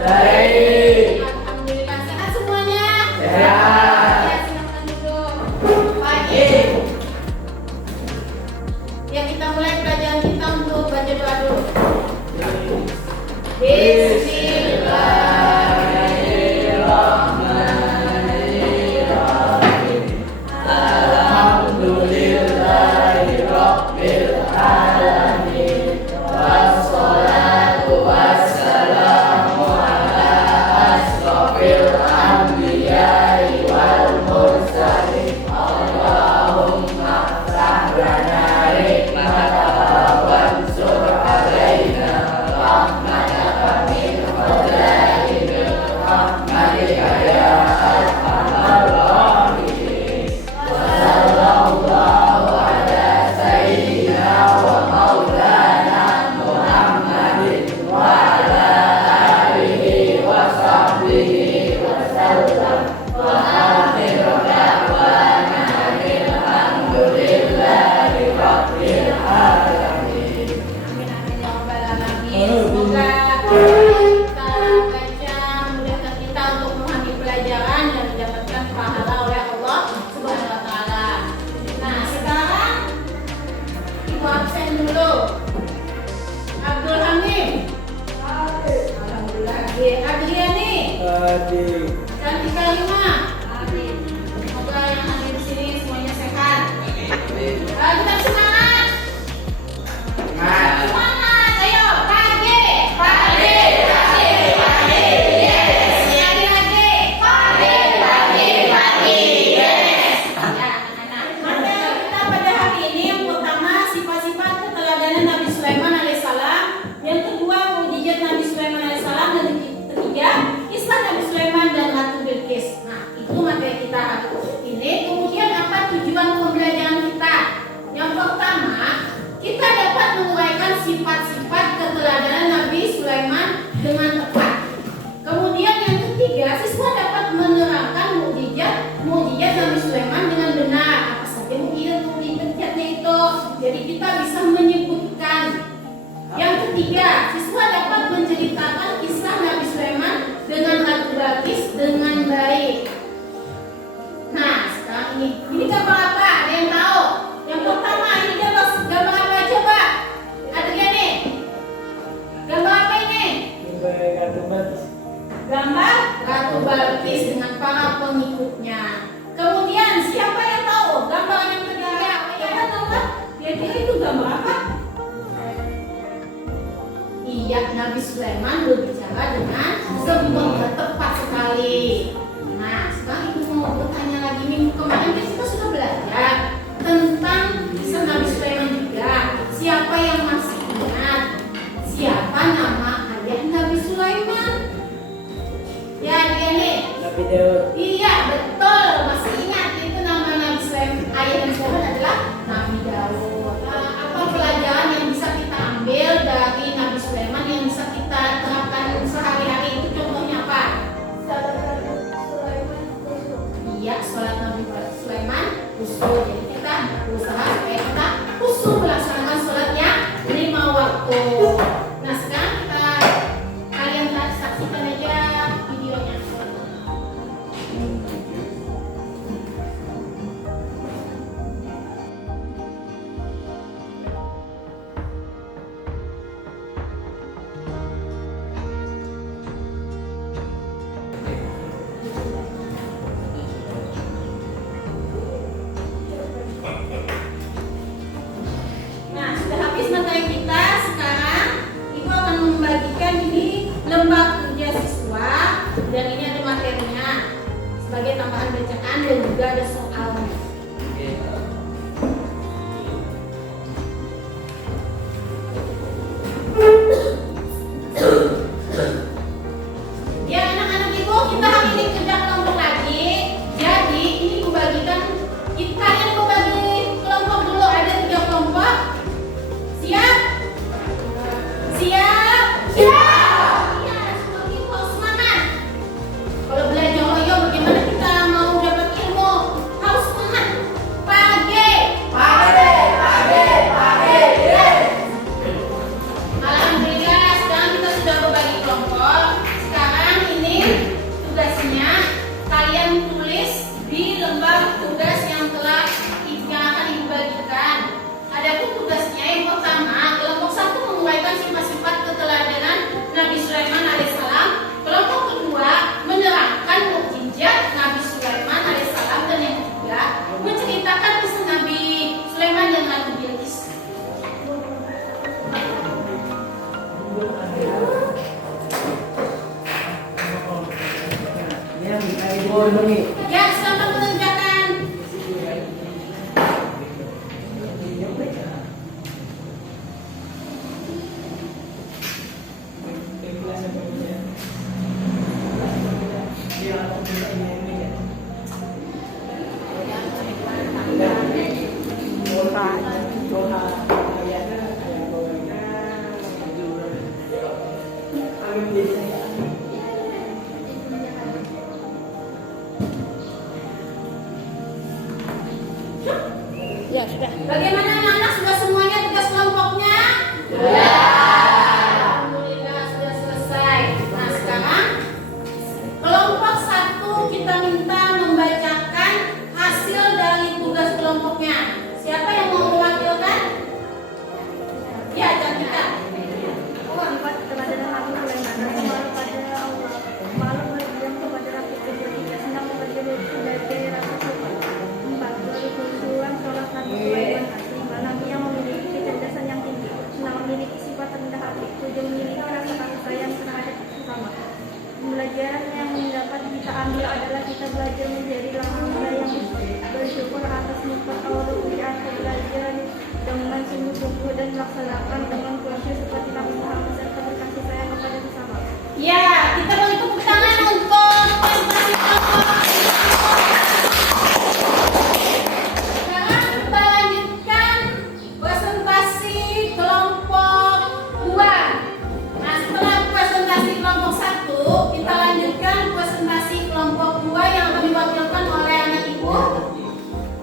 Baik. Alhamdulillah, sehat semuanya? Sehat. Ya, silakan duduk. Baik. Ya, kita mulai pelajaran kita untuk baca doa dulu. Bismillahirrahmanirrahim. Alhamdulillahirabbil alamin. Wassalatu wassalamu ala asrofil anbiya'i wal mursalin. Allahumma ftah lana hikmataka wansur alaina rahmataka min khazainil rahmatika ya arhamar rahimin. Sallallahu ala sayyidina wa maulana Muhammadin wa ala alihi wa sahbihi wa sallam. Wa akhiru da'wana alhamdulillahi rabbil alamin. Amin amin ya rabbal alamin. Semoga kita baca memudahkan kita untuk memahami pelajaran dan mendapatkan pahala oleh Allah Subhanahu wa taala. Nah, sekarang Ibu absen dulu. Abdul Hamid. Alhamdulillah. Adriani. Cantik Kalima. Semoga yang hadir di sini semuanya sehat. Tetap semangat. Semangat, ayo, pagi, pagi, pagi, pagi, yes. Pagi, yes. Ya, anak-anak. Materi kita pada hari ini yang pertama sifat-sifat keteladanan Nabi Sulaiman alaihissalam, yang kedua mukjizat Nabi Sulaiman alaihissalam, dan ketiga kisah Nabi Sulaiman dan Ratu Bilqis. Nah, itu materi kita hari ini. Kemudian apa tujuan pembelajaran kita? Yang pertama, kita dapat menguraikan sifat-sifat keteladanan Nabi Sulaiman dengan tepat. Kemudian yang ketiga, siswa dapat menerangkan mukjizat Nabi Sulaiman dengan benar. Apa saja mukjizatnya itu? Jadi kita bisa menyebutkan. Yang ketiga, siswa dapat menceritakan kisah Nabi Sulaiman dengan Ratu Bilqis dengan baik. Nah, sekarang ini gambar apa? Ada yang tahu? Yang pertama, ini gambar apa? Coba. Ada gini. Gambar apa ini? Gambar Ratu Bilqis dengan para pengikutnya. Kemudian siapa yang tahu gambar yang ketiga? Siapa tahu kan? Kira-kira itu gambar apa? Iya, Nabi Sulaiman berbicara dengan sempurna, tepat sekali. Nah, sekarang ibu mau bertanya lagi. Minggu kemarin kita sudah belajar tentang kisah Nabi Sulaiman juga. Siapa yang masih ingat? Siapa nama ayah Nabi Sulaiman? Ya, dia nih. Iya, betul. Masih ingat itu nama Nabi Sulaiman. Ayah Nabi Sulaiman adalah Nabi Daud. Apa pelajaran yang bisa kita ambil dari Nabi Sulaiman yang bisa kita terapkan sehari-hari? Itu contohnya apa? Iya, sholat Nabi Sulaiman khusyuk. Jadi kita berusaha supaya kita khusyuk melaksanakan sholatnya 5 waktu. Nah, sekarang kalian saksikan aja videonya. Nah, sudah habis materi kita. Sekarang Ibu akan membagikan ini lembar kerja siswa, dan ini ada materinya sebagai tambahan bacaan dan juga ada soalnya. Ya, anak-anak Ibu, kita hari ini kerja kelompok lagi. Jadi ini Ibu bagikan, kalian Ibu bagi kelompok dulu, ada 3 kelompok. Siap? Siap? Siap! Iya, semua Ibu harus semangat. Kalau belajar bagaimana kita mau dapat ilmu? Harus semangat Ya, selamat mengerjakan. Ya, sudah. Bagaimana anak-anak, sudah semuanya tugas kelompoknya? Ya. Alhamdulillah sudah selesai. Nah, sekarang kelompok 1 kita minta membacakan hasil dari tugas kelompoknya. Siapa yang mau mewakilkan? Ya, Cantika. Empat keteladanan Nabi Sulaiman, malu pada Allah, malu berdiam kepada rakyat kecil, tidak senang kepada sebagai rasa syukur. Empat berkehusuan sholat Nabi Sulaiman, lima Nabi yang memiliki kecerdasan yang tinggi, enam memiliki sifat rendah hati, tujuh memiliki rasa kasih sayang terhadap sesama. Pembelajaran yang dapat kita ambil adalah kita belajar menjadi hamba yang bersyukur atas nikmat Allah. Kita belajar dengan sungguh-sungguh dan melaksanakan dengan khusyuk seperti Nabi Muhammad serta berkasih sayang kepada sesama. Ya, kita beri tepuk tangan untuk presentasi kelompok. Sekarang kita lanjutkan presentasi kelompok 2. Nah, setelah presentasi kelompok 1, kita lanjutkan presentasi kelompok 2 yang akan diwakilkan oleh anak ibu.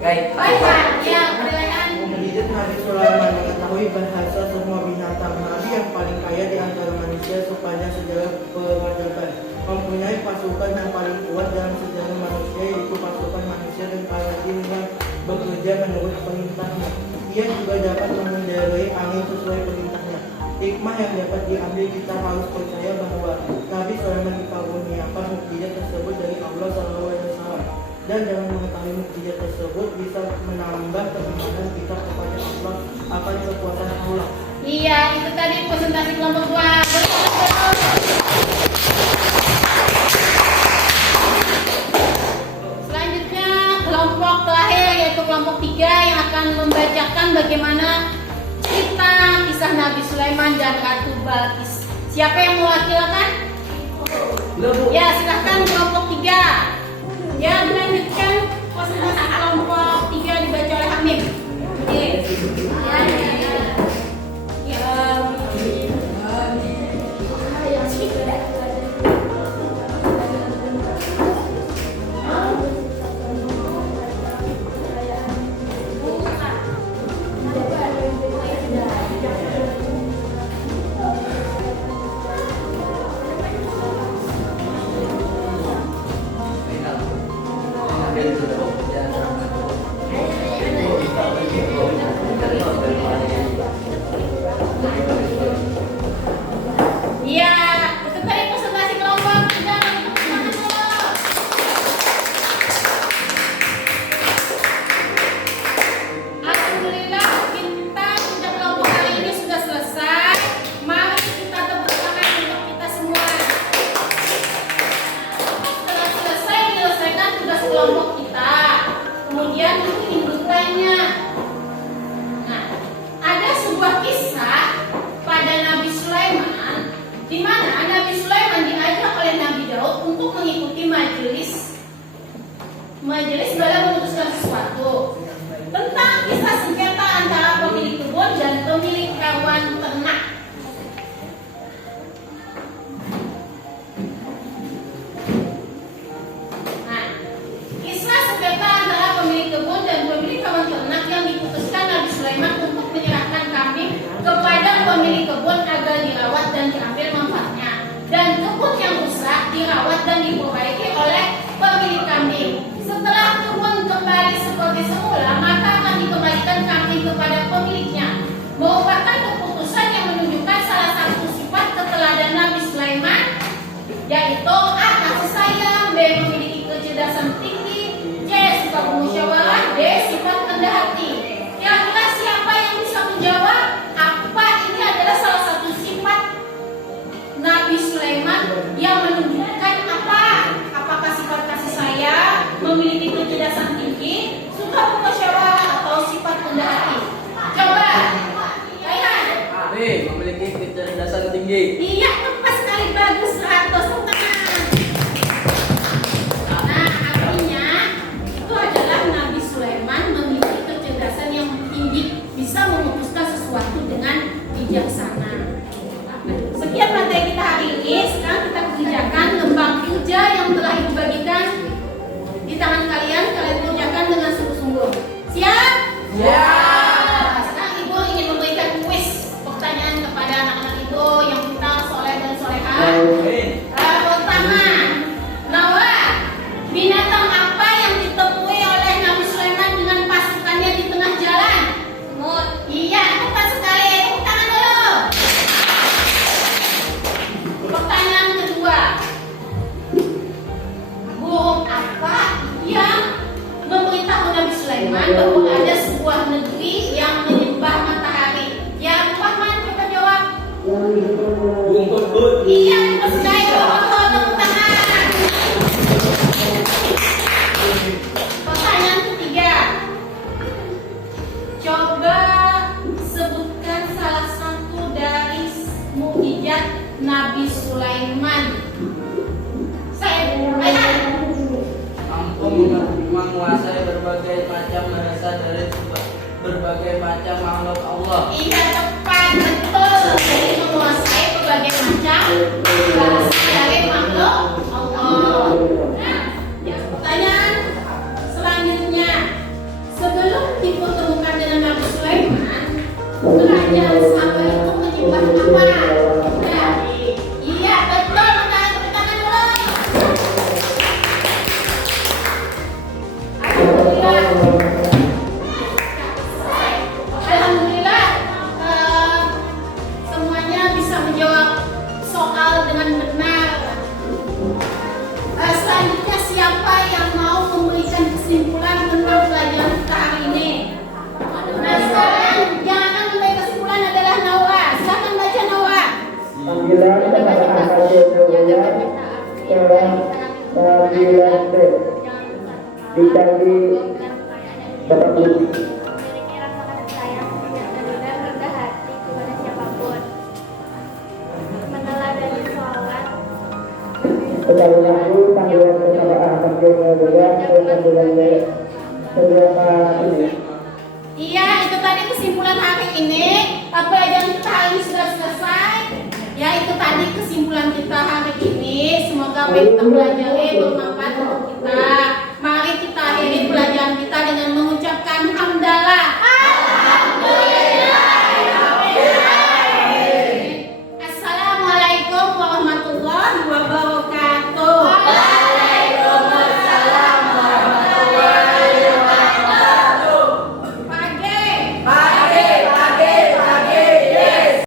Baiklah, ya, pertanyaan. Mendidik Nabi Sulaiman mengetahui bahasa semua binatang. Nabi yang paling kaya di antara manusia sepanjang sejarah peradaban, mempunyai pasukan yang paling kuat dalam sejarah manusia, yaitu pasukan manusia dan para jin yang bekerja menurut perintahnya. Ia juga dapat mengendarai angin sesuai perintahnya. Hikmah yang dapat diambil, kita harus percaya bahwa Nabi Sulaiman dikaruniakan mukjizat tersebut dari Allah SWT, dan dengan mengetahui mukjizat tersebut bisa menambah keimanan kita kepada Allah akan kekuatan Allah. Iya, itu tadi presentasi kelompok 2. Selanjutnya kelompok terakhir, yaitu kelompok 3 yang akan membacakan bagaimana cerita kisah Nabi Sulaiman dan Ratu Balqis. Siapa yang mewakilkan? Ya, silahkan kelompok 3. Ya, dilanjutkan presentasi kelompok 3 dibaca oleh Hamim. Iya, itu tadi presentasi kelompok 3. Alhamdulillah, kita sudah kelompok kali ini sudah selesai. Mari kita tepuk tangan untuk kita semua. Setelah selesai menyelesaikan tugas kelompok kita, kemudian ingin bertanya. Nah, ada sebuah kisah pada Nabi Sulaiman, di mana Nabi Sulaiman diajak oleh Nabi Daud untuk mengikuti majelis dalam memutuskan sesuatu tentang kisah sengketa antara pemilik kebun dan pemilik hewan ternak. Nah, kisah sengketa antara pemilik kebun dan pemilik hewan ternak yang diputuskan Nabi Sulaiman untuk menyerahkan kambing kepada pemilik kebun agar dirawat dan diambil manfaatnya, dan kebun yang rusak dirawat dan diperbaiki oleh pemilik kambing. Setelah kebun kembali seperti semula, maka akan dikembalikan kambing kepada pemiliknya, merupakan keputusan yang menunjukkan salah satu sifat keteladanan Nabi Sulaiman, yaitu A. Kasih sayang, B. Memiliki kecerdasan tinggi, C. Sifat musyawarah, D. Sifat rendah hati. Kira-kira siapa yang bisa menjawab apa ini adalah salah satu sifat Nabi Sulaiman yang menunjukkan apa? Apakah sifat kasih sayang, berbagai macam bahasa dari berbagai macam makhluk Allah. Iya tepat, betul. Jadi menguasai berbagai macam bahasa dari makhluk Allah. Nah, yang pertanyaan selanjutnya, sebelum dipertemukan dengan Nabi Sulaiman, kerajaan Saba itu menyembah apa? Nah, iya betul. Tepuk tangan dulu. Alhamdulillah, semuanya bisa menjawab soal dengan benar. Selanjutnya siapa yang mau memberikan kesimpulan tentang pelajaran kita hari ini? Nah sekarang yang akan memberi kesimpulan adalah Nawa. Silakan baca Nawa. Panggilan kepada anak Yehuda panggilan dicari Bapak Guru. Memiliki rasa kasih sayang, tidak dan rendah hati kepada siapapun. Meneladani sholat, Sekali lagi panggilan kepada anak Yehuda panggilan terima ini. Iya, itu tadi kesimpulan hari ini. Pelajaran kita hari ini sudah selesai. Ya, itu tadi kesimpulan kita hari ini. Semoga apa yang kita pelajari bermanfaat untuk kita.